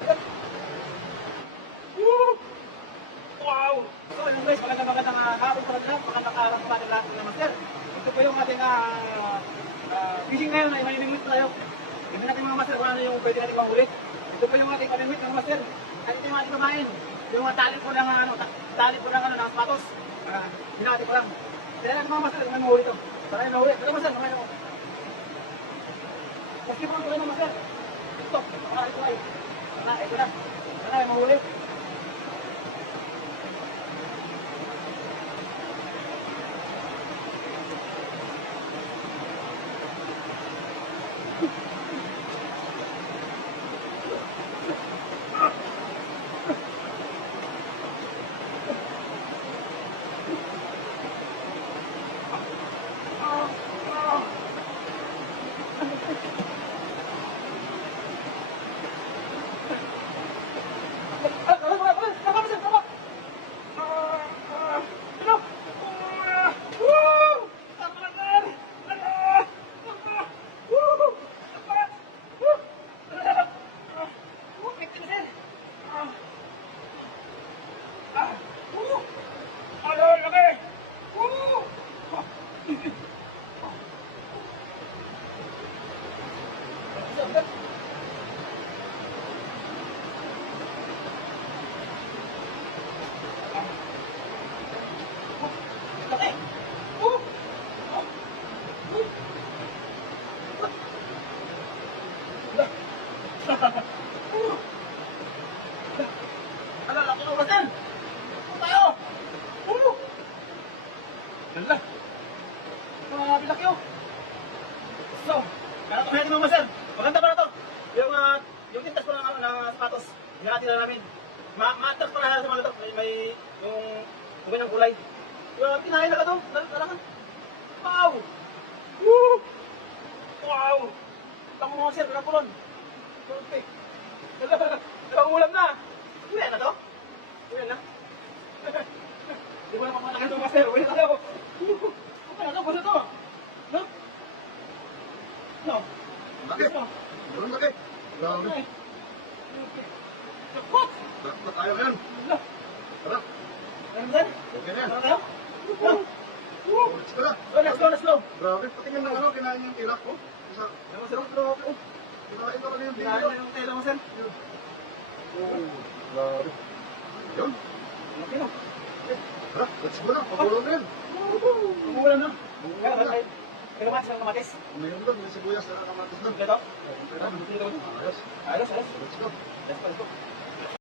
Woo! Wow! So, yun guys, magandang hapon po lahat, magandang araw po natin lahat ng master. Ito po yung ating fishing ngayon ay maniningwit tayo. Hindi natin mga master kung ano yung pwede natin mahuli. Ito po yung ating paniningwit ng master. At ito yung ating kumain. Yung tali po ng ng sapatos. Hinati ko lang. Kaya lang mga master, kung may mahuli ito. Para may mahuli. Pero master, kumain ako. Maski po ang tuloy ng master. Ito, ito ay. Ito na. Sana may mahuli. So, kaya ito natin mga master. Maganda pa na ito. Yung tintas ko ng sapatos. Hinati na namin. Ma-atras pa na sa mga ito. May yung ganyang kulay. Tinahin na ka ito. Talakan. Wow! Woo! Wow! Tama mga master. Walang kulon. Perfect. Ulam na. Uwi na ito? Uwi na. Di ko na papanagan ito master. Uwi na ito. Okay na ito. Basta ito. No? No. Bakit? Meron bakit? Grabe. What? Dapat tayo ngayon. Tara. Ano ba? Okay na yan. Ano tayo? Let's go na. Let's go. Grabe, patingin ng kinain yung tilak ko. Isa, Ano sir? Grabe. kinain ko lang yung Kinain tilak. na yung tela mo sir. Grabe. Yun. Okay na. Tara, let's go na. Pagulong na yan. Umuulan na. Pero mas ng kamatis. Mayroon doon, may sibuyas na kamatis doon. Ito. Okay na. Ayos. Ayos. Let's go. Let's go.